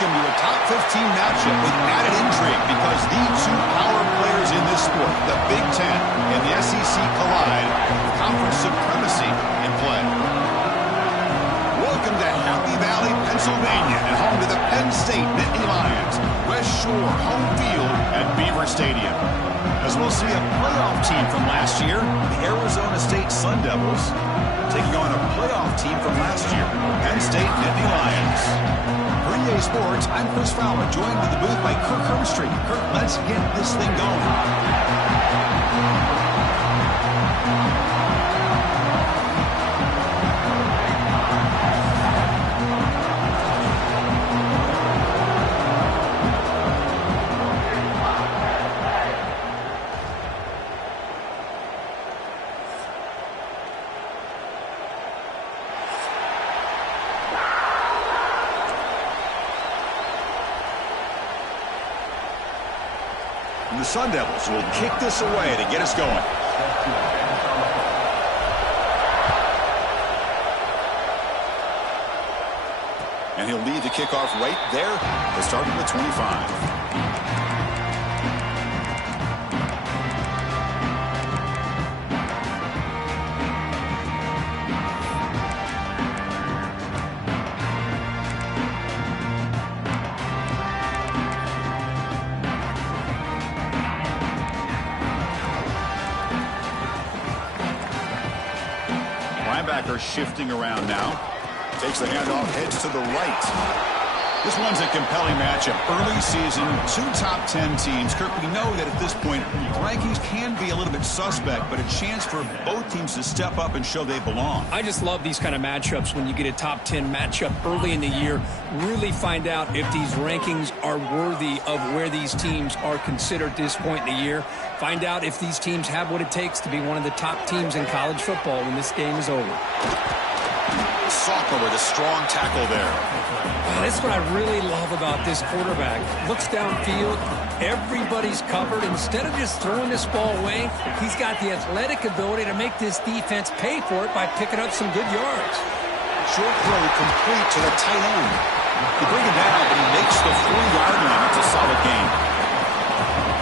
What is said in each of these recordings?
Welcome to a top 15 matchup with added intrigue because the two power players in this sport, the Big Ten and the SEC, collide with conference supremacy in play. Welcome to Happy Valley, Pennsylvania, and home to the Penn State Nittany Lions. West Shore home field at Beaver Stadium. As we'll see a playoff team from last year, the Arizona State Sun Devils, taking on a playoff team from last year, Penn State Nittany Lions. For EA Sports, I'm Chris Fowler, joined in the booth by Kirk Hermstreet. Kirk, let's get this thing going. The Sun Devils will kick this away to get us going. And he'll lead the kickoff right there. They'll start with 25. Shifting around now. Takes the handoff, heads to the right. This one's a compelling matchup. Early season, two top 10 teams. Kirk, we know that at this point, rankings can be a little bit suspect, but a chance for both teams to step up and show they belong. I just love these kind of matchups when you get a top 10 matchup early in the year. Really find out if these rankings are worthy of where these teams are considered at this point in the year. Find out if these teams have what it takes to be one of the top teams in college football when this game is over. Sophomore with a strong tackle there. Well, that's what I really love about this quarterback. Looks downfield, everybody's covered. Instead of just throwing this ball away, he's got the athletic ability to make this defense pay for it by picking up some good yards. Short throw complete to the tight end. They bring him down, but he makes the 4-yard line. It's a solid game.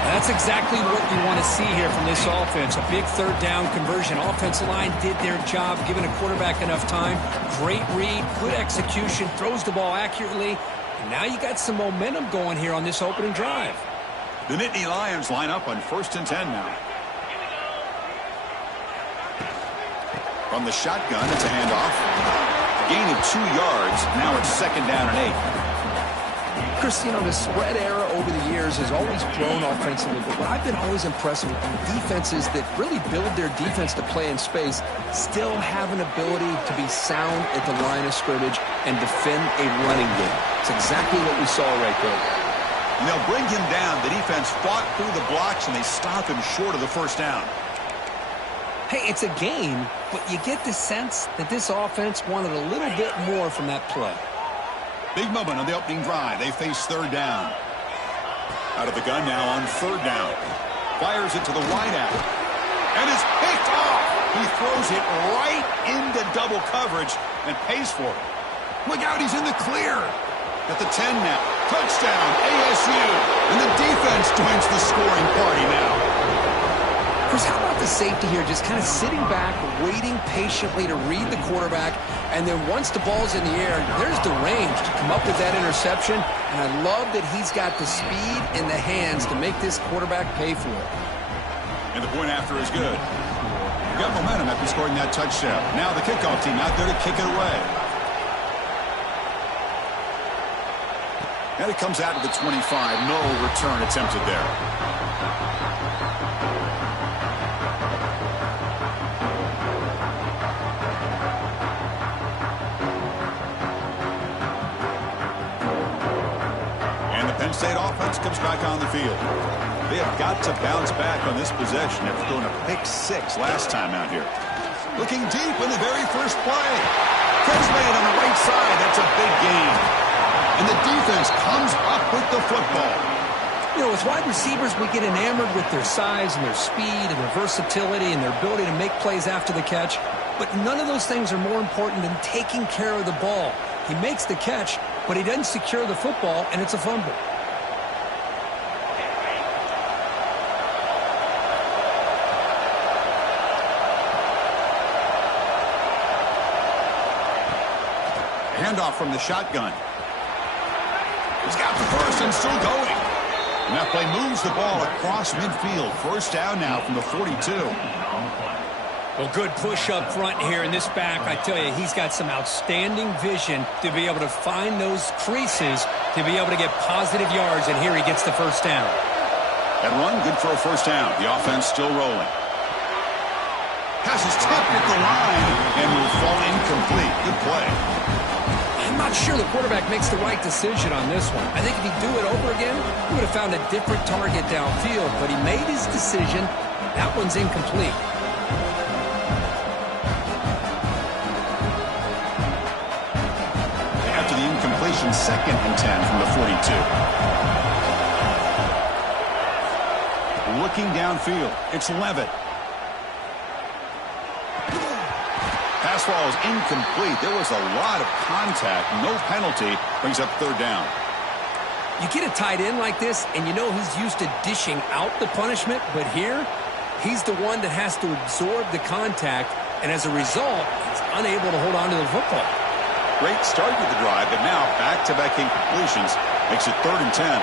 That's exactly what you want to see here from this offense. A big third down conversion. Offensive line did their job, giving a quarterback enough time. Great read, good execution, throws the ball accurately. And now you got some momentum going here on this opening drive. The Nittany Lions line up on 1st and 10 now. From the shotgun, it's a handoff. Gain of 2 yards. Now it's 2nd down and 8. Chris, you know, the spread era over the years has always grown offensively, but what I've been always impressed with defenses that really build their defense to play in space still have an ability to be sound at the line of scrimmage and defend a running game. It's exactly what we saw right there. They'll bring him down. The defense fought through the blocks, and they stop him short of the 1st down. Hey, it's a game, but you get the sense that this offense wanted a little bit more from that play. Big moment on the opening drive. They face 3rd down. Out of the gun now on 3rd down. Fires it to the wideout. And it's picked off. He throws it right into double coverage and pays for it. Look out, he's in the clear. At the 10 now. Touchdown, ASU. And the defense joins the scoring party now. Chris, how about the safety here just kind of sitting back, waiting patiently to read the quarterback, and then once the ball's in the air, there's the range to come up with that interception, and I love that he's got the speed and the hands to make this quarterback pay for it. And the point after is good. You got momentum after scoring that touchdown. Now the kickoff team out there to kick it away. And it comes out to the 25. No return attempted there. State offense comes back on the field. They have got to bounce back on this possession after throwing a pick 6 last time out here. Looking deep in the very first play. Catch made on the right side. That's a big gain. And the defense comes up with the football. You know, as wide receivers, we get enamored with their size and their speed and their versatility and their ability to make plays after the catch. But none of those things are more important than taking care of the ball. He makes the catch, but he doesn't secure the football, and it's a fumble. Handoff from the shotgun. He's got the first and still going. And that play moves the ball across midfield. First down now from the 42. Well, good push up front here in this back. I tell you, he's got some outstanding vision to be able to find those creases, to be able to get positive yards, and here he gets the first down. That run, good for a first down. The offense still rolling. Pass is tipped at the line and will fall incomplete. Good play. I'm not sure the quarterback makes the right decision on this one. I think if he'd do it over again, he would have found a different target downfield, but he made his decision. That one's incomplete. After the incompletion, 2nd and 10 from the 42. Looking downfield, it's Levitt. Pass ball is incomplete. There was a lot of contact. No penalty. Brings up 3rd down. You get a tight end like this, and you know he's used to dishing out the punishment, but here, he's the one that has to absorb the contact, and as a result, he's unable to hold on to the football. Great start with the drive, but now back-to-back incompletions makes it 3rd and 10.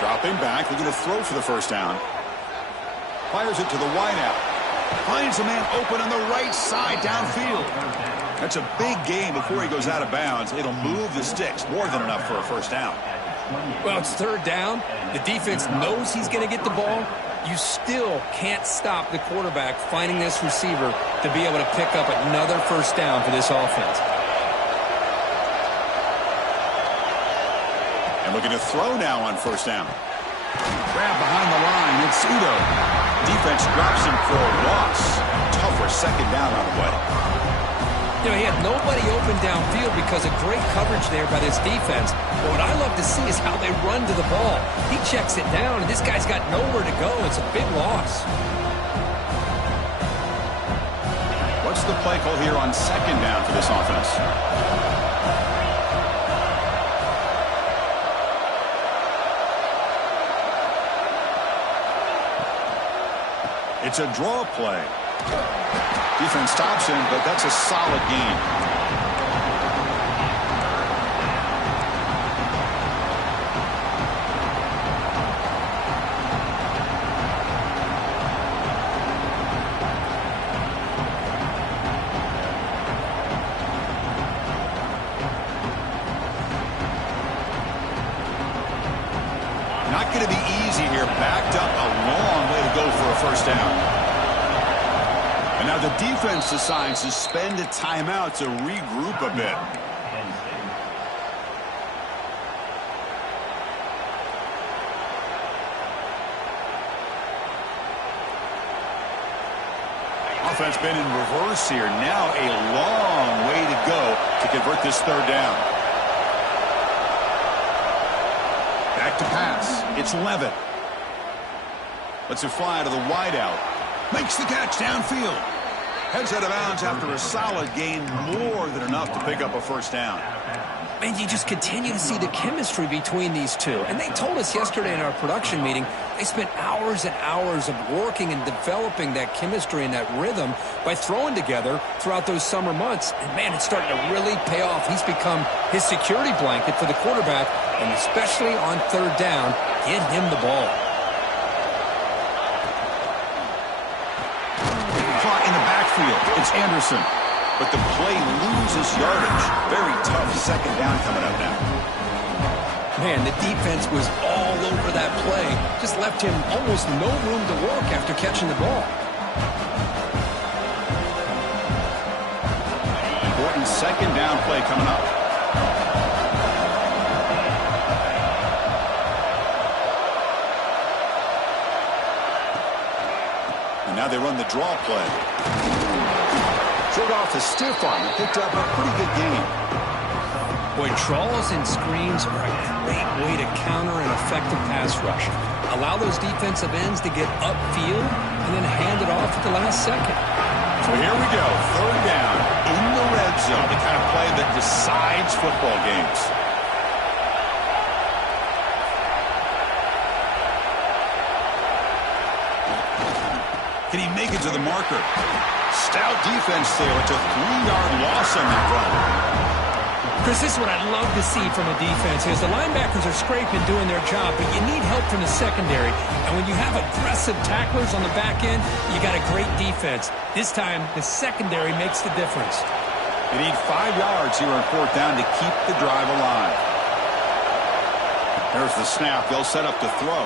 Dropping back, looking to throw for the first down. Fires it to the wideout. Finds a man open on the right side downfield. That's a big gain before he goes out of bounds. It'll move the sticks. More than enough for a first down. Well, it's 3rd down. The defense knows he's going to get the ball. You still can't stop the quarterback finding this receiver to be able to pick up another first down for this offense. And looking to throw now on first down. Grab behind the line. It's Udo. Defense drops him for a loss. Tougher 2nd down on the way. You know, he had nobody open downfield because of great coverage there by this defense. But what I love to see is how they run to the ball. He checks it down, and this guy's got nowhere to go. It's a big loss. What's the play call here on 2nd down for this offense? It's a draw play. Defense stops him, but that's a solid gain. Not going to be easy here. Backed up a long way to go for a first down. And now the defense decides to spend a timeout to regroup a bit. Offense been in reverse here. Now a long way to go to convert this 3rd down. Back to pass. It's Levitt. Lets it fly to the wideout. Makes the catch downfield. Heads out of bounds after a solid gain, more than enough to pick up a first down. Man, you just continue to see the chemistry between these two. And they told us yesterday in our production meeting, they spent hours and hours of working and developing that chemistry and that rhythm by throwing together throughout those summer months. And, man, it's starting to really pay off. He's become his security blanket for the quarterback, and especially on 3rd down, get him the ball. Caught in the backfield. It's Anderson. But the play loses yardage. Very tough 2nd down coming up now. Man, the defense was all over that play. Just left him almost no room to work after catching the ball. Important 2nd down play coming up. And now they run the draw play. Short off the stiff arm and picked up a pretty good gain. Boy, draws and screens are a great way to counter an effective pass rush. Allow those defensive ends to get upfield and then hand it off at the last second. So here we go, third down in the red zone, the kind of play that decides football games. Can he make it to the marker? Stout defense there. It's a 3-yard loss on that run. Chris, this is what I love to see from a defense is the linebackers are scraping, doing their job, but you need help from the secondary. And when you have aggressive tacklers on the back end, you got a great defense. This time, the secondary makes the difference. They need 5 yards here on fourth down to keep the drive alive. There's the snap. They'll set up to throw.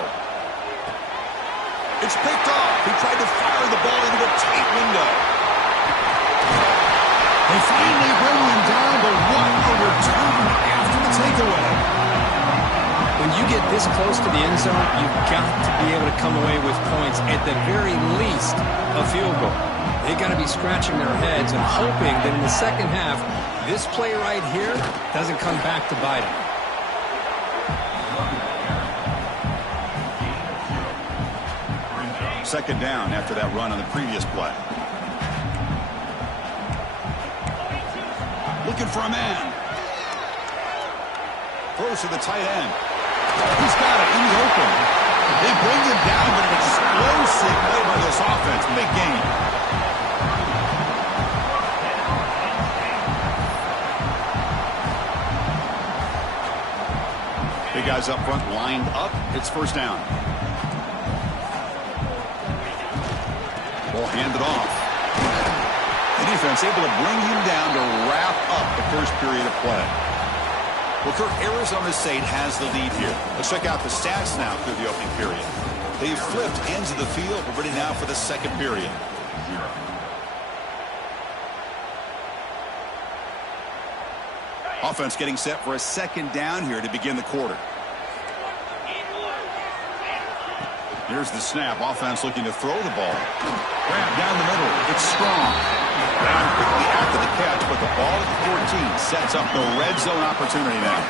It's picked off. He tried to fire the ball into a tight window. They finally bring him down, but what a return after the takeaway. When you get this close to the end zone, you've got to be able to come away with points, at the very least, a field goal. They got to be scratching their heads and hoping that in the second half, this play right here doesn't come back to bite them. Second down after that run on the previous play. Looking for a man. Throws to the tight end. He's got it in the open. They bring him down, but an explosive play by this offense. Big gain. Big guys up front lined up. It's first down. Ball handed off. The defense able to bring him down to wrap up the first period of play. Well, Kirk, Arizona State has the lead here. Let's check out the stats now through the opening period. They've flipped ends of the field. We're ready now for the second period. Offense getting set for a second down here to begin the quarter. Here's the snap. Offense looking to throw the ball. Grab down the middle. It's strong. Brown quickly after the catch, but the ball at the 14 sets up the red zone opportunity now.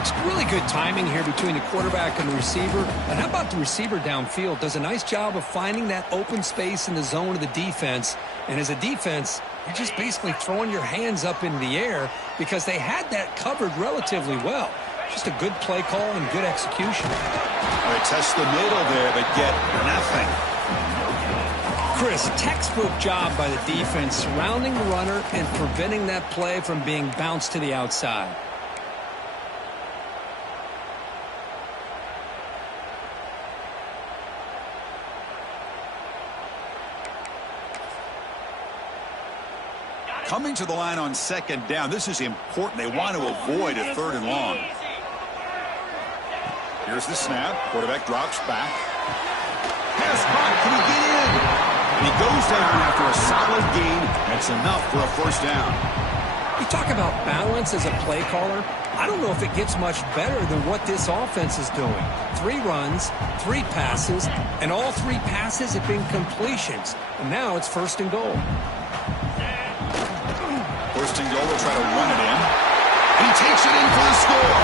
It's really good timing here between the quarterback and the receiver. And how about the receiver downfield? Does a nice job of finding that open space in the zone of the defense. And as a defense, you're just basically throwing your hands up in the air because they had that covered relatively well. Just a good play call and good execution. They test the middle there, but get nothing. Chris, textbook job by the defense surrounding the runner and preventing that play from being bounced to the outside. Coming to the line on second down. This is important. They want to avoid a third and long. Here's the snap. Quarterback drops back. Pass caught. Can he get in? And he goes down after a solid gain. That's enough for a first down. You talk about balance as a play caller. I don't know if it gets much better than what this offense is doing. 3 runs, 3 passes, and all 3 passes have been completions. And now it's first and goal. First and goal, will try to run it in. And he takes it in for the score.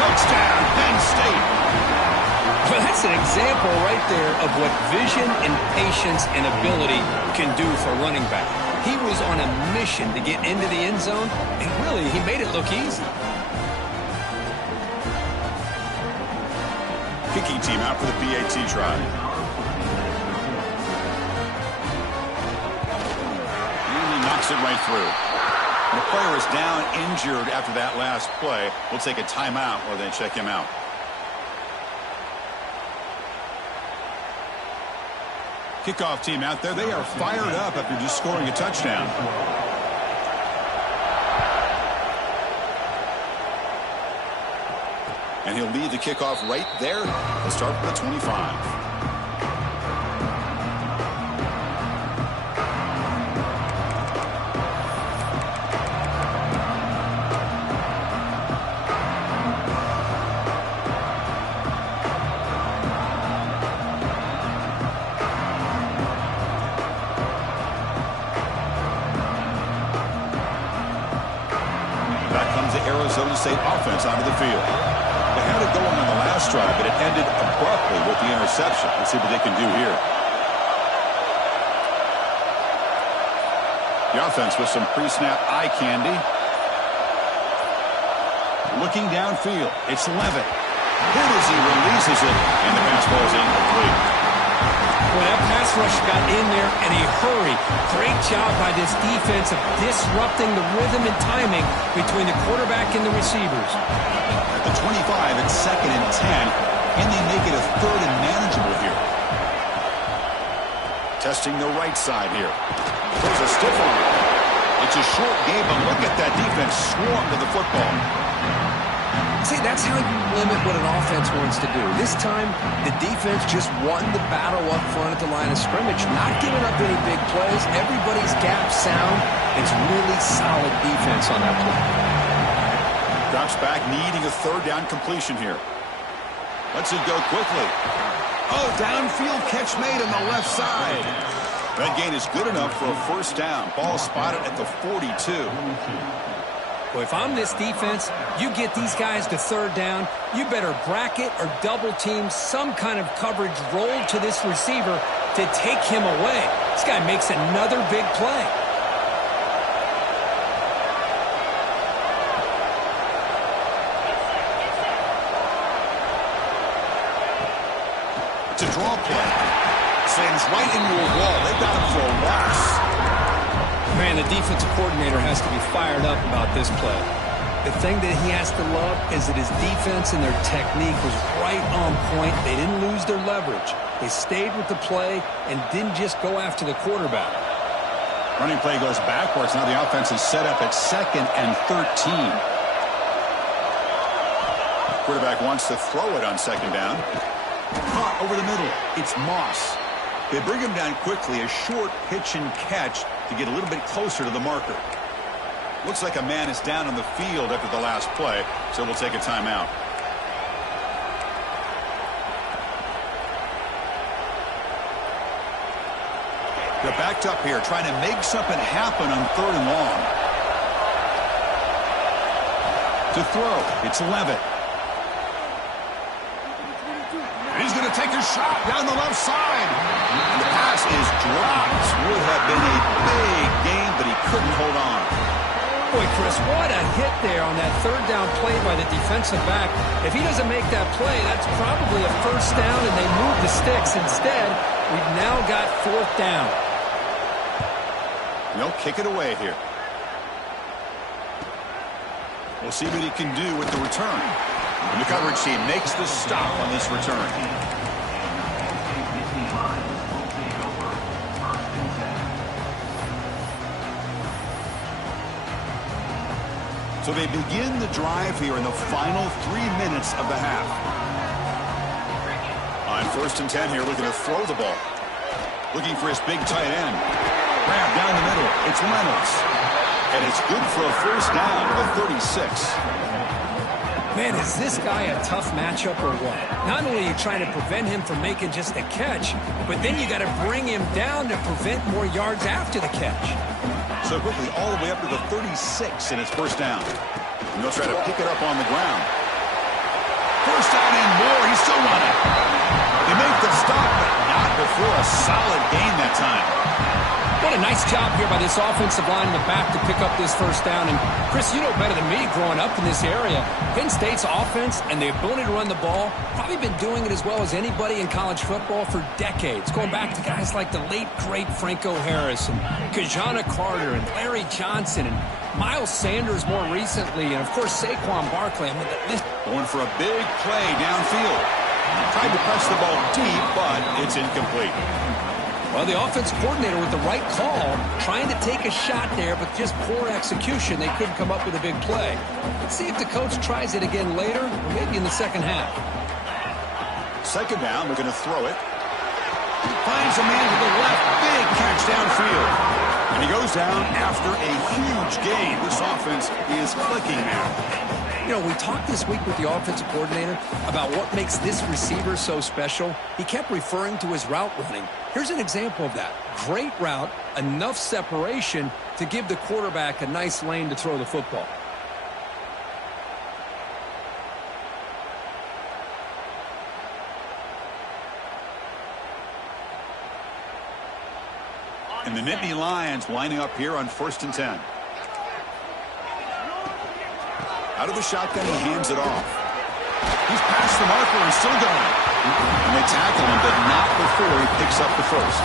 Touchdown, Penn State. Well, that's an example right there of what vision and patience and ability can do for a running back. He was on a mission to get into the end zone, and really, he made it look easy. Kicking team out for the PAT try. And he knocks it right through. The player is down injured after that last play. We'll take a timeout or then check him out. Kickoff team out there. They are fired up after just scoring a touchdown. And he'll lead the kickoff right there. Let's start with the 25. Arizona State offense onto the field. They had it going on the last drive, but it ended abruptly with the interception. Let's see what they can do here. The offense with some pre-snap eye candy. Looking downfield. It's Levitt. Good as he releases it, and the pass ball is incomplete. Well, that pass rush got in there in a hurry. Great job by this defense of disrupting the rhythm and timing between the quarterback and the receivers. At the 25, it's 2nd and 10, and they make it a 3rd and manageable here. Testing the right side here. Throws a stiff arm. It's a short game, but look at that defense swarm to the football. See, that's how you limit what an offense wants to do. This time, the defense just won the battle up front at the line of scrimmage, not giving up any big plays. Everybody's gap sound. It's really solid defense on that play. Drops back, needing a 3rd down completion here. Lets it go quickly. Oh, downfield catch made on the left side. That gain is good enough for a 1st down. Ball spotted at the 42. Well, if I'm this defense, you get these guys to 3rd down, you better bracket or double team some kind of coverage roll to this receiver to take him away. This guy makes another big play. It's a draw play. Sends right into a wall. They've got him for a loss. Man, the defensive coordinator has to be fired up about this play. The thing that he has to love is that his defense and their technique was right on point. They didn't lose their leverage. They stayed with the play and didn't just go after the quarterback. Running play goes backwards. Now the offense is set up at 2nd and 13. Quarterback wants to throw it on 2nd down. Caught over the middle. It's Moss. They bring him down quickly, a short pitch and catch to get a little bit closer to the marker. Looks like a man is down on the field after the last play, so we'll take a timeout. They're backed up here, trying to make something happen on 3rd and long. To throw, it's Levitt. He's going to take a shot down the left side. And the pass is dropped. Would have been a big game, but he couldn't hold on. Boy, Chris, what a hit there on that 3rd down play by the defensive back. If he doesn't make that play, that's probably a 1st down, and they move the sticks. Instead, we've now got 4th down. They'll kick it away here. We'll see what he can do with the return. And the coverage team makes the stop on this return. So they begin the drive here in the final 3 minutes of the half. On 1st and 10 here, looking to throw the ball. Looking for his big tight end. Grab down the middle. It's Reynolds. And it's good for a 1st down to the 36. Man, is this guy a tough matchup or what? Not only are you trying to prevent him from making just a catch, but then you got to bring him down to prevent more yards after the catch. So quickly, all the way up to the 36, and it's 1st down. And they'll try to pick it up on the ground. 1st down and more. He's still running. They make the stop, but not before a solid gain that time. What a nice job here by this offensive line in the back to pick up this 1st down. And, Chris, you know better than me growing up in this area, Penn State's offense and the ability to run the ball, probably been doing it as well as anybody in college football for decades, going back to guys like the late, great Franco Harris and Kajana Carter and Larry Johnson and Miles Sanders more recently, and, of course, Saquon Barkley. I mean, going for a big play downfield. Tried to press the ball deep, but it's incomplete. Well, the offense coordinator with the right call, trying to take a shot there, but just poor execution. They couldn't come up with a big play. Let's see if the coach tries it again later, or maybe in the 2nd half. 2nd down, we're going to throw it. Finds a man to the left. Big catch downfield. And he goes down after a huge gain. This offense is clicking now. You know, we talked this week with the offensive coordinator about what makes this receiver so special. He kept referring to his route running. Here's an example of that. Great route, enough separation to give the quarterback a nice lane to throw the football. And the Nittany Lions lining up here on 1st and 10. Out of the shotgun, he hands it off. He's past the marker and still going. And they tackle him, but not before he picks up the first.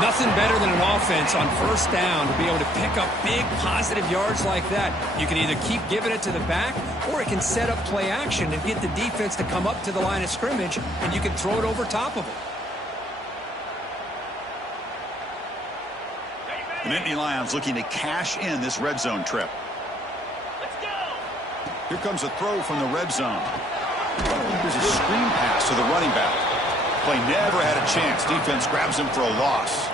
Nothing better than an offense on 1st down to be able to pick up big positive yards like that. You can either keep giving it to the back, or it can set up play action and get the defense to come up to the line of scrimmage, and you can throw it over top of them. The Nittany Lions looking to cash in this red zone trip. Here comes a throw from the red zone. Here's a screen pass to the running back. Play never had a chance. Defense grabs him for a loss.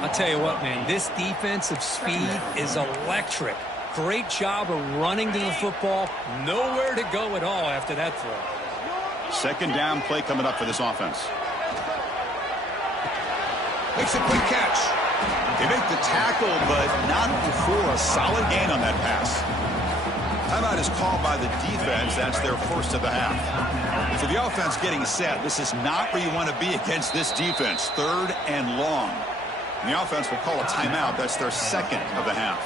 I'll tell you what, man, this defensive speed is electric. Great job of running to the football. Nowhere to go at all after that throw. 2nd down play coming up for this offense. Makes a quick catch. They make the tackle, but not before a solid gain on that pass. Timeout is called by the defense. That's their first of the half. So the offense getting set. This is not where you want to be against this defense. 3rd and long. And the offense will call a timeout. That's their 2nd of the half.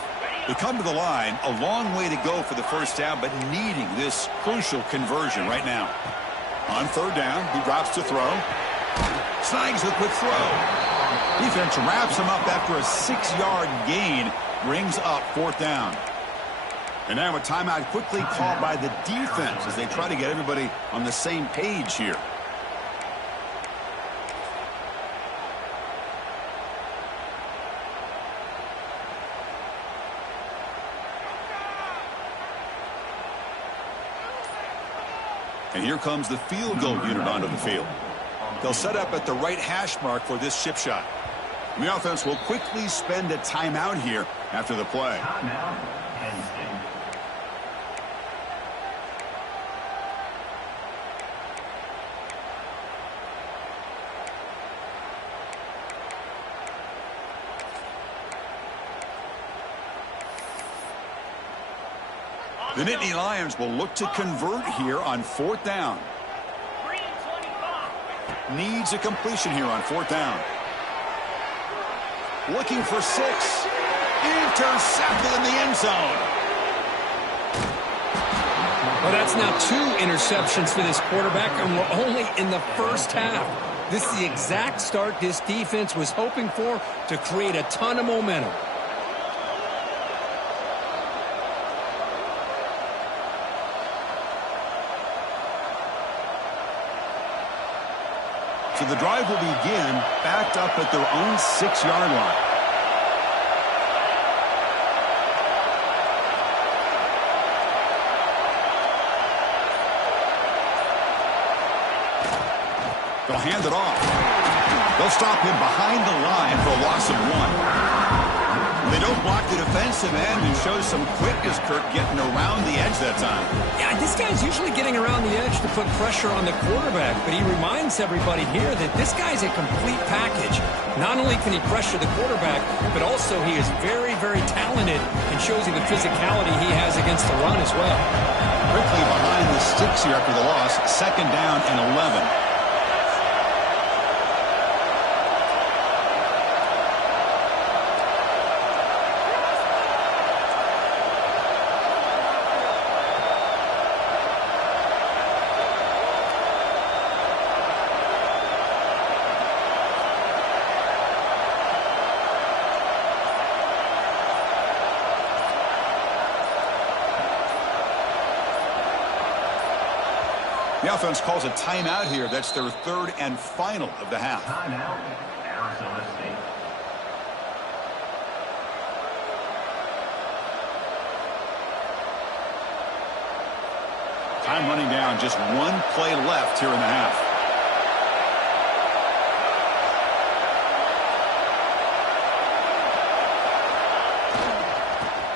They come to the line. A long way to go for the 1st down, but needing this crucial conversion right now. On 3rd down, he drops to throw. Snags the quick throw. Defense wraps him up after a 6-yard gain. Brings up 4th down. And now a timeout quickly called by the defense as they try to get everybody on the same page here. And here comes the field goal unit onto the field. They'll set up at the right hash mark for this chip shot. And the offense will quickly spend a timeout here after the play. The Nittany Lions will look to convert here on 4th down. Needs a completion here on 4th down. Looking for 6. Intercepted in the end zone. Well, that's now 2 interceptions for this quarterback, and we're only in the 1st half. This is the exact start this defense was hoping for to create a ton of momentum. So the drive will begin backed up at their own 6-yard line. They'll hand it off. They'll stop him behind the line for a loss of 1. They don't block the defensive end and show some quickness, Kirk, getting around the edge that time. Yeah, this guy's usually getting around the edge to put pressure on the quarterback, but he reminds everybody here that this guy's a complete package. Not only can he pressure the quarterback, but also he is very, very talented and shows you the physicality he has against the run as well. Quickly behind the sticks here after the loss, 2nd down and 11. The offense calls a timeout here. That's their 3rd and final of the half. Timeout, Arizona State. Time running down. Just 1 play left here in the half.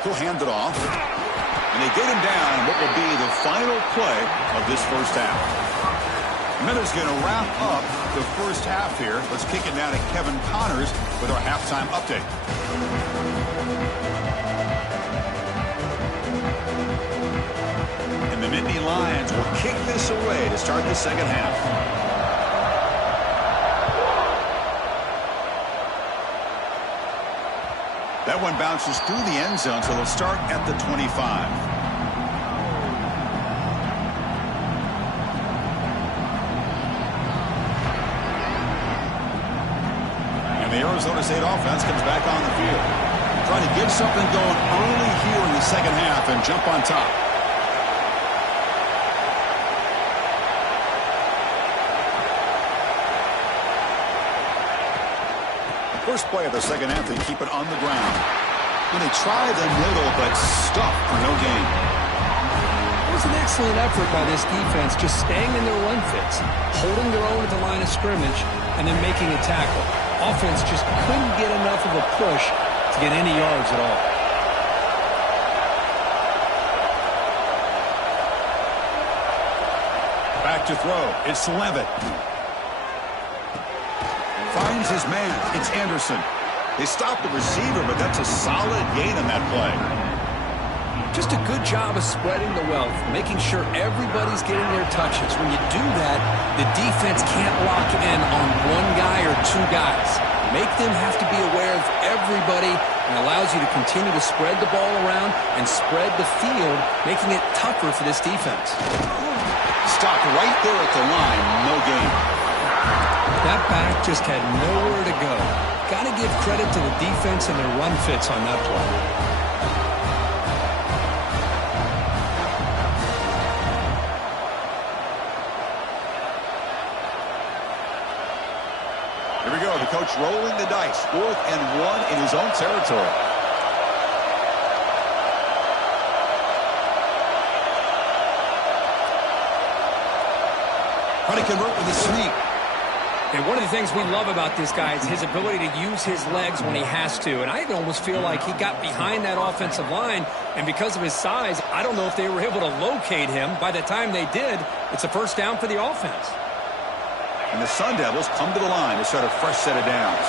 He'll hand it off. And they get him down what will be the final play of this 1st half. Miller's going to wrap up the 1st half here. Let's kick it down to Kevin Connors with our halftime update. And the Nittany Lions will kick this away to start the 2nd half. That one bounces through the end zone, so they'll start at the 25. And the Arizona State offense comes back on the field. Trying to get something going early here in the second half and jump on top. First play of the second half, they keep it on the ground. And they try the middle, but stuffed for no gain. It was an excellent effort by this defense, just staying in their run fits, holding their own at the line of scrimmage, and then making a tackle. Offense just couldn't get enough of a push to get any yards at all. Back to throw. It's Levitt. Finds his man. It's Anderson. They stopped the receiver, but that's a solid gain on that play. Just a good job of spreading the wealth, making sure everybody's getting their touches. When you do that, the defense can't lock in on one guy or two guys. Make them have to be aware of everybody, and allows you to continue to spread the ball around and spread the field, making it tougher for this defense. Stopped right there at the line. No gain. That back just had nowhere to go. Got to give credit to the defense and their run fits on that play. Here we go. The coach rolling the dice. 4th and 1 in his own territory. Trying to convert with a sneak. And one of the things we love about this guy is his ability to use his legs when he has to. And I almost feel like he got behind that offensive line, and because of his size, I don't know if they were able to locate him. By the time they did, it's a first down for the offense. And the Sun Devils come to the line to start a fresh set of downs.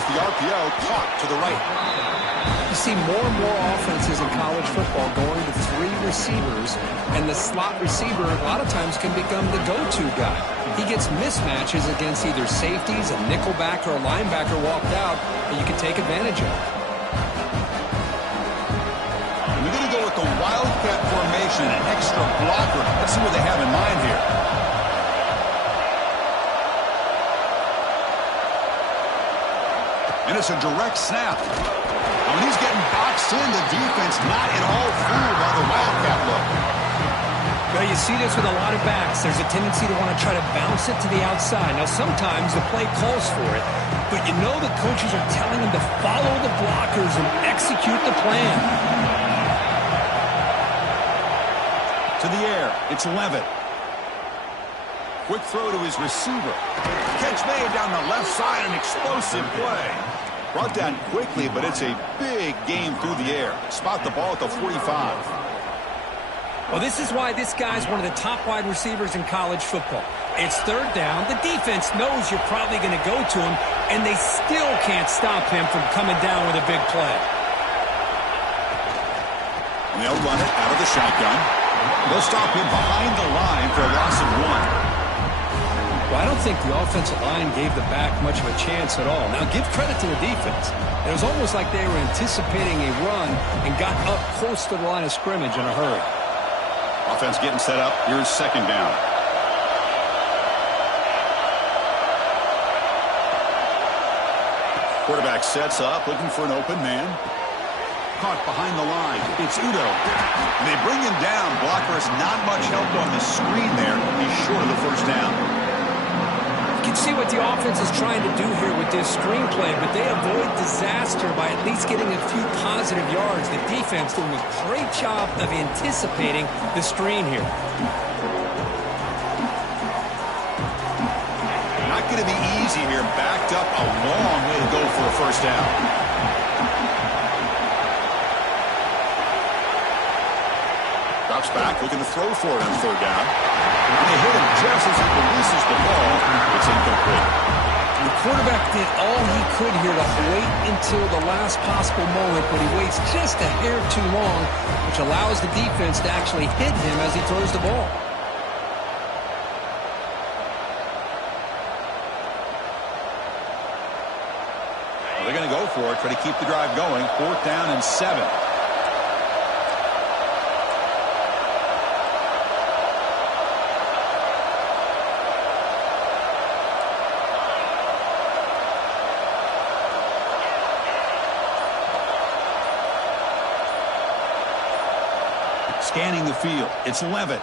The RPO caught to the right. You see more and more offenses in college football going to 3 receivers, and the slot receiver a lot of times can become the go-to guy. He gets mismatches against either safeties, a nickelback, or a linebacker walked out, and you can take advantage of it. And we're going to go with the Wildcat formation, an extra blocker. Let's see what they have in mind here. And it's a direct snap. And when he's getting boxed in, the defense not at all fooled by the Wildcat look. Well, you see this with a lot of backs. There's a tendency to want to try to bounce it to the outside. Now, sometimes the play calls for it, but you know the coaches are telling them to follow the blockers and execute the plan. To the air, it's Levitt. Quick throw to his receiver. Catch made down the left side, an explosive play. Brought down quickly, but it's a big game through the air. Spot the ball at the 45. Well, this is why this guy's one of the top wide receivers in college football. It's 3rd down. The defense knows you're probably going to go to him, and they still can't stop him from coming down with a big play. And they'll run it out of the shotgun. They'll stop him behind the line for a loss of 1. Well, I don't think the offensive line gave the back much of a chance at all. Now, give credit to the defense. It was almost like they were anticipating a run and got up close to the line of scrimmage in a hurry. Offense getting set up. Here's 2nd down. Quarterback sets up, looking for an open man. Caught behind the line. It's Udo. And they bring him down. Blocker has not much help on the screen there. He's short of the first down. You can see what the offense is trying to do here with this screenplay, but they avoid disaster by at least getting a few positive yards. The defense doing a great job of anticipating the screen here. Not going to be easy here. Backed up a long way to go for a first down. Drops back, looking to throw for it on 3rd down. And they hit him just as he releases the ball. It's incomplete. The quarterback did all he could here to wait until the last possible moment, but he waits just a hair too long, which allows the defense to actually hit him as he throws the ball. Well, they're going to go for it, try to keep the drive going. 4th down and 7. Scanning the field. It's Levitt.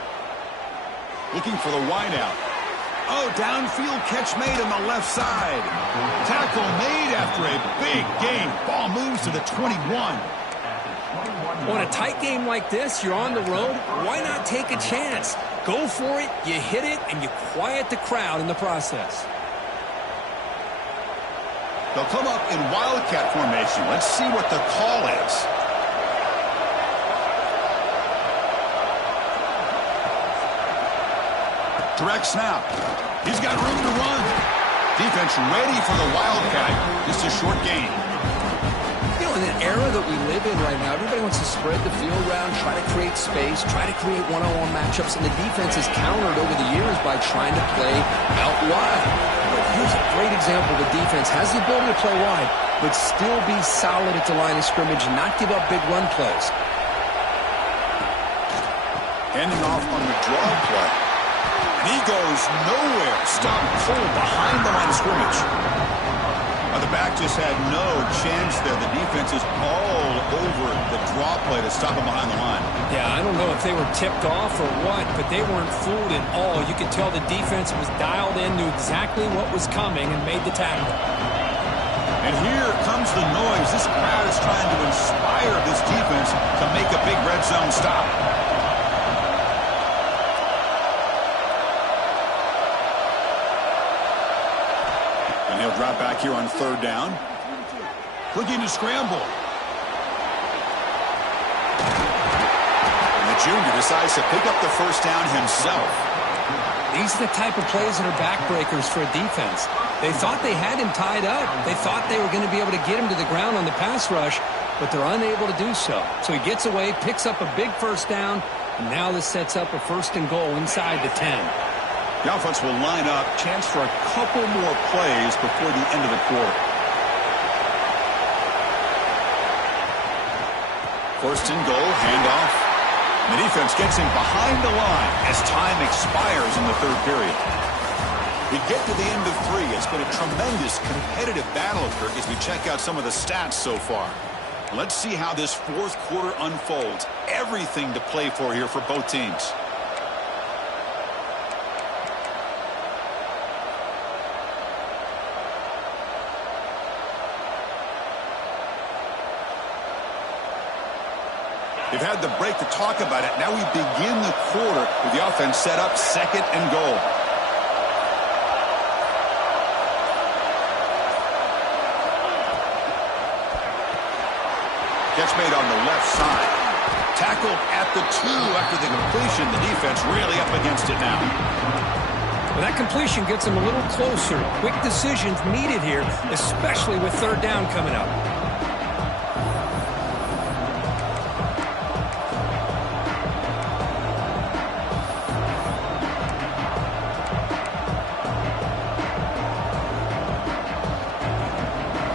Looking for the wideout. Oh, downfield catch made on the left side. Tackle made after a big gain. Ball moves to the 21. On a tight game like this, you're on the road. Why not take a chance? Go for it, you hit it, and you quiet the crowd in the process. They'll come up in wildcat formation. Let's see what the call is. Direct snap. He's got room to run. Defense ready for the wildcat. Just a short gain. You know, in an era that we live in right now, everybody wants to spread the field around, try to create space, try to create one-on-one matchups, and the defense has countered over the years by trying to play out wide. But here's a great example. The defense has the ability to play wide, but still be solid at the line of scrimmage and not give up big run plays. Handing off on the draw play. And he goes nowhere. Stop cold behind the line of scrimmage. Now the back just had no chance there. The defense is all over the draw play to stop him behind the line. Yeah, I don't know if they were tipped off or what, but they weren't fooled at all. You could tell the defense was dialed in, knew exactly what was coming, and made the tackle. And here comes the noise. This crowd is trying to inspire this defense to make a big red zone stop. And he'll drop back here on 3rd down. Looking to scramble. And the junior decides to pick up the 1st down himself. These are the type of plays that are backbreakers for a defense. They thought they had him tied up. They thought they were going to be able to get him to the ground on the pass rush, but they're unable to do so. So he gets away, picks up a big 1st down, and now this sets up a 1st and goal inside the 10. The offense will line up. Chance for a couple more plays before the end of the quarter. 1st and goal, handoff. The defense gets him behind the line as time expires in the 3rd period. We get to the end of 3. It's been a tremendous competitive battle, Kirk, as we check out some of the stats so far. Let's see how this 4th quarter unfolds. Everything to play for here for both teams. They've had the break to talk about it. Now we begin the quarter with the offense set up 2nd and goal. Gets made on the left side. Tackled at the 2 after the completion. The defense really up against it now. Well, that completion gets them a little closer. Quick decisions needed here, especially with 3rd down coming up.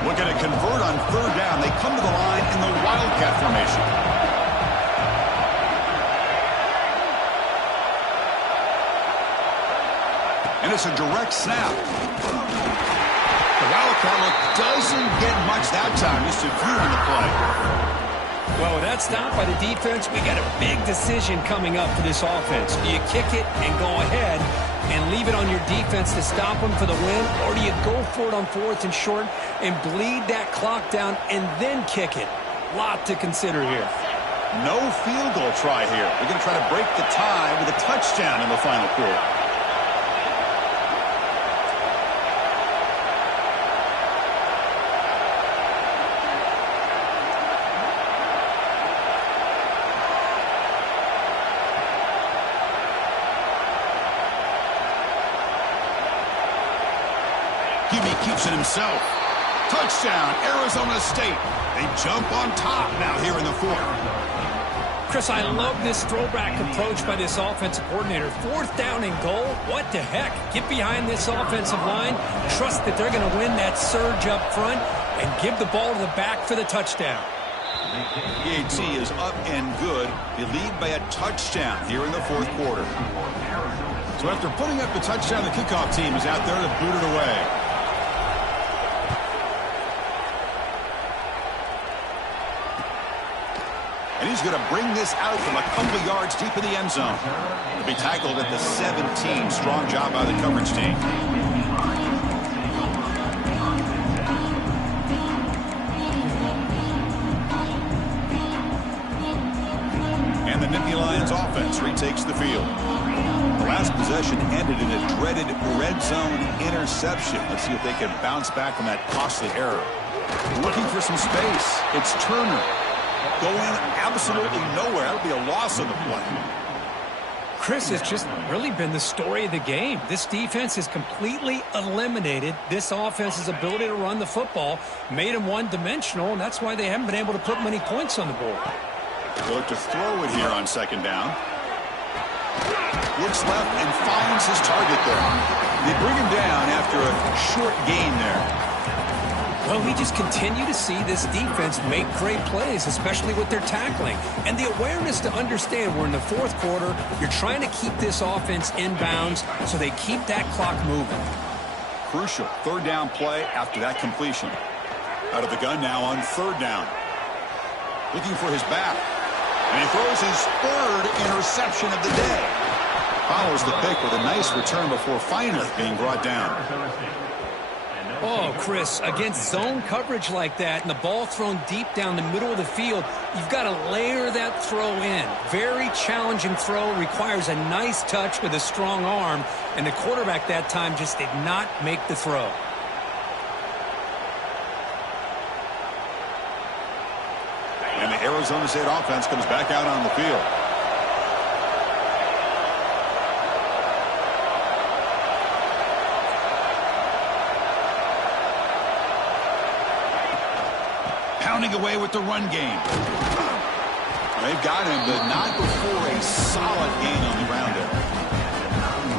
Looking to convert on 3rd down. They come to the line in the wildcat formation. And it's a direct snap. The wildcat look doesn't get much that time. Just a few in the play. Well, with that stop by the defense, we got a big decision coming up for this offense. Do you kick it and go ahead and leave it on your defense to stop them for the win, or do you go for it on 4th and short and bleed that clock down and then kick it? Lot to consider here. No field goal try here. They're going to try to break the tie with a touchdown in the final quarter. QB keeps it himself. Touchdown, Arizona State. They jump on top now here in the fourth. Chris, I love this throwback approach by this offensive coordinator. 4th down and goal? What the heck? Get behind this offensive line. Trust that they're going to win that surge up front and give the ball to the back for the touchdown. PAT is up and good. They lead by a touchdown here in the fourth quarter. So after putting up the touchdown, the kickoff team is out there to boot it away. And he's going to bring this out from a couple of yards deep in the end zone. He'll be tackled at the 17. Strong job by the coverage team. And the Nittany Lions offense retakes the field. The last possession ended in a dreaded red zone interception. Let's see if they can bounce back from that costly error. Looking for some space. It's Turner. Going absolutely nowhere. That would be a loss on the play. Chris, has just really been the story of the game. This defense has completely eliminated this offense's ability to run the football, made them one-dimensional, and that's why they haven't been able to put many points on the board. They'll look to throw it here on second down. Looks left and finds his target there. They bring him down after a short gain there. Well, we just continue to see this defense make great plays, especially with their tackling. And the awareness to understand we're in the fourth quarter, you're trying to keep this offense in bounds so they keep that clock moving. Crucial third down play after that completion. Out of the gun now on third down. Looking for his back. And he throws his third interception of the day. Follows the pick with a nice return before finally being brought down. Oh, Chris, against zone coverage like that and the ball thrown deep down the middle of the field, you've got to layer that throw in. Very challenging throw, requires a nice touch with a strong arm, and the quarterback that time just did not make the throw. And the Arizona State offense comes back out on the field. Pounding away with the run game. They've got him, but not before a solid gain on the ground there.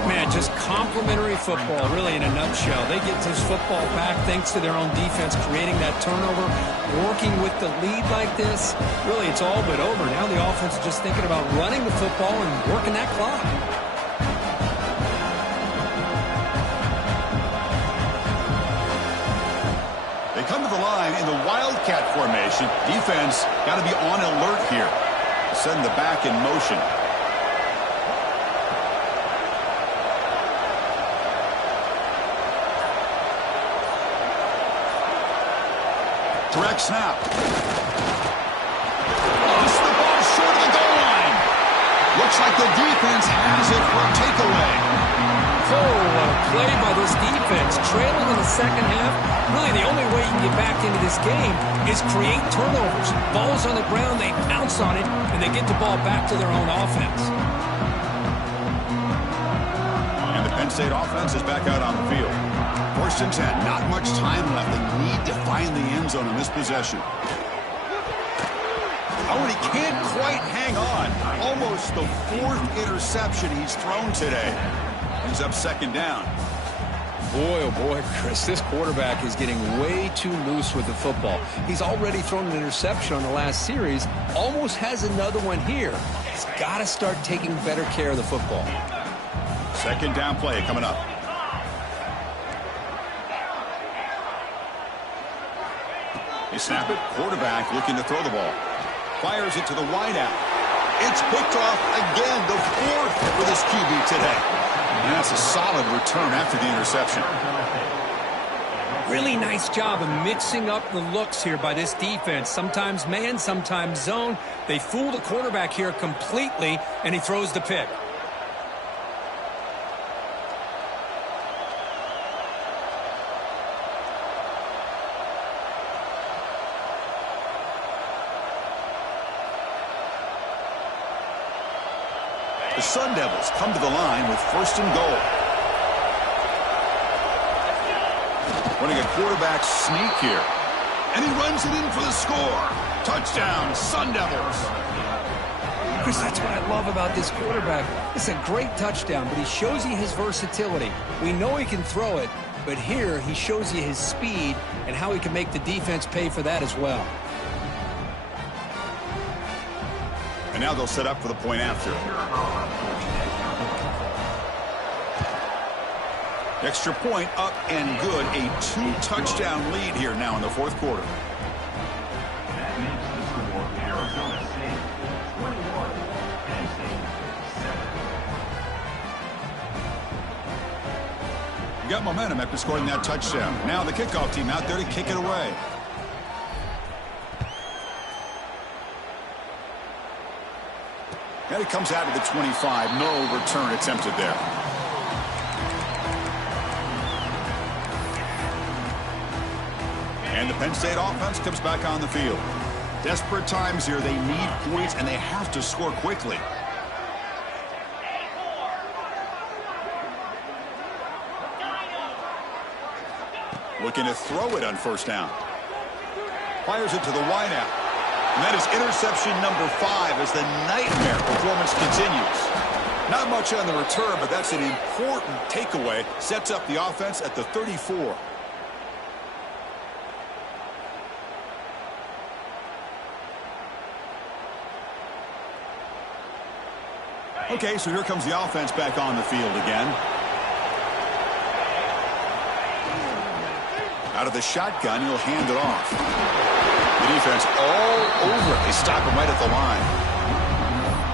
Man, just complimentary football, really, in a nutshell. They get this football back thanks to their own defense, creating that turnover, working with the lead like this. Really, it's all but over. Now the offense is just thinking about running the football and working that clock. They come to the line in the Wildcat formation. Defense got to be on alert here. Send the back in motion. Direct snap. Lost the ball short of the goal line. Looks like the defense has it for a takeaway. Oh, what a play by this defense. Trailing in the second half. Really, the only way you can get back into this game is create turnovers. Ball's on the ground, they pounce on it, and they get the ball back to their own offense. And the Penn State offense is back out on the field. First and 10, not much time left. They need to find the end zone in this possession. Oh, and he can't quite hang on. Almost the fourth interception he's thrown today. He's up second down. Boy, oh boy, Chris, this quarterback is getting way too loose with the football. He's already thrown an interception on the last series, almost has another one here. He's got to start taking better care of the football. Second down play coming up. They snap it, quarterback looking to throw the ball. Fires it to the wideout. It's picked off again, the fourth for this QB today. And that's a solid return after the interception. Really nice job of mixing up the looks here by this defense. Sometimes man, sometimes zone. They fool the quarterback here completely, and he throws the pick. The Sun Devils come to the line with first and goal. Running a quarterback sneak here. And he runs it in for the score. Touchdown, Sun Devils. Chris, that's what I love about this quarterback. It's a great touchdown, but he shows you his versatility. We know he can throw it, but here he shows you his speed and how he can make the defense pay for that as well. And now they'll set up for the point after. Extra point up and good. A 2-touchdown lead here now in the fourth quarter. That makes the score Arizona State 21, Penn State 7. You got momentum after scoring that touchdown. Now the kickoff team out there to kick it away. And it comes out of the 25. No return attempted there. And the Penn State offense comes back on the field. Desperate times here. They need points, and they have to score quickly. Looking to throw it on first down. Fires it to the wideout. And that is interception number 5 as the nightmare performance continues. Not much on the return, but that's an important takeaway. Sets up the offense at the 34. Okay, so here comes the offense back on the field again. Out of the shotgun, he'll hand it off. The defense all over it. They stop him right at the line.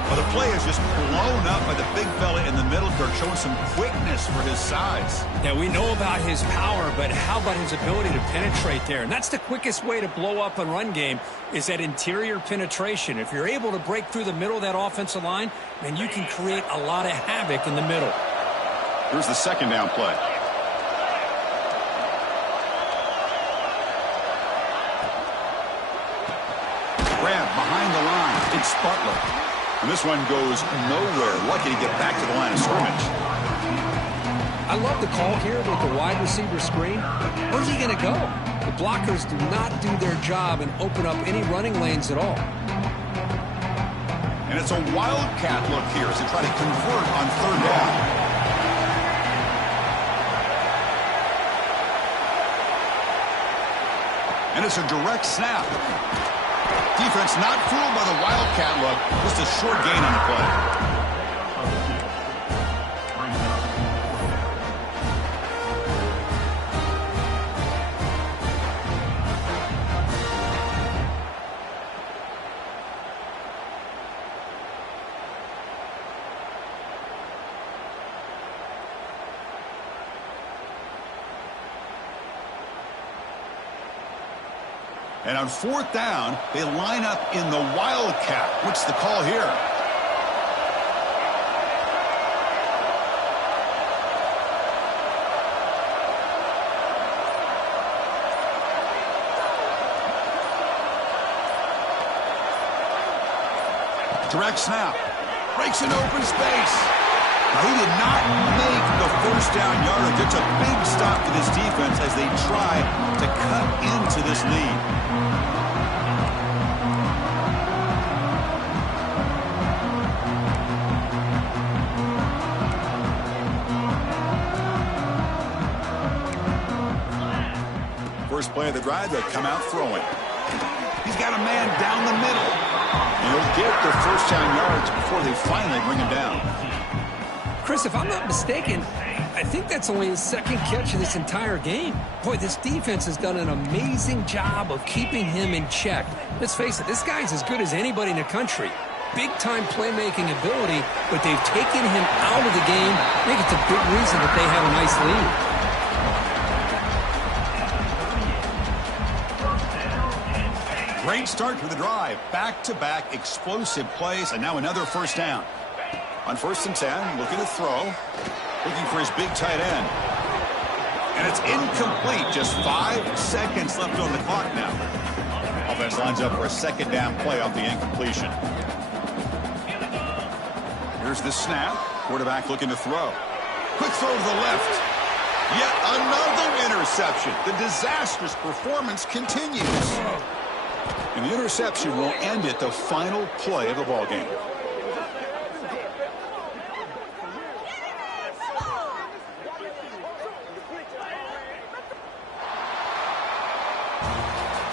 Well, the play is just blown up by the big fella in the middle, Kirk, showing some quickness for his size. Yeah, we know about his power, but how about his ability to penetrate there? And that's the quickest way to blow up a run game is that interior penetration. If you're able to break through the middle of that offensive line, then you can create a lot of havoc in the middle. Here's the second down play. Grab behind the line. It's Butler. And this one goes nowhere. Lucky to get back to the line of scrimmage. I love the call here with the wide receiver screen. Where's he going to go? The blockers do not do their job and open up any running lanes at all. And it's a wildcat look here as they try to convert on third down. And it's a direct snap. Defense not fooled by the wildcat look. Just a short gain on the play. And on fourth down, they line up in the wildcat. What's the call here? Direct snap. Breaks an open space. Now, he did not make the first down yardage. It's a big stop for this defense as they try to cut into this lead. First play of the drive, they'll come out throwing. He's got a man down the middle. And he'll get the first down yards before they finally bring him down. Chris, if I'm not mistaken, I think that's only his second catch of this entire game. Boy, this defense has done an amazing job of keeping him in check. Let's face it, this guy's as good as anybody in the country. Big-time playmaking ability, but they've taken him out of the game. I think it's a big reason that they have a nice lead. Great start to the drive. Back-to-back explosive plays, and now another first down. On 1st and 10, looking to throw. Looking for his big tight end. And it's incomplete. Just 5 seconds left on the clock now. Offense lines up for a second down play off the incompletion. Here's the snap. Quarterback looking to throw. Quick throw to the left. Yet another interception. The disastrous performance continues. And the interception will end it, the final play of the ball game.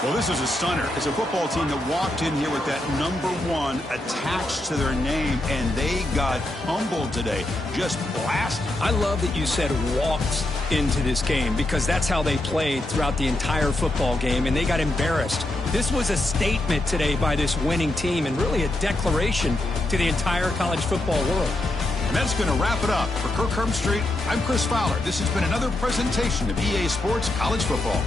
Well, this is a stunner. It's a football team that walked in here with that #1 attached to their name, and they got humbled today. Just blasted. I love that you said walked into this game, because that's how they played throughout the entire football game, and they got embarrassed. This was a statement today by this winning team, and really a declaration to the entire college football world. And that's going to wrap it up. For Kirk Herbstreit, I'm Chris Fowler. This has been another presentation of EA Sports College Football.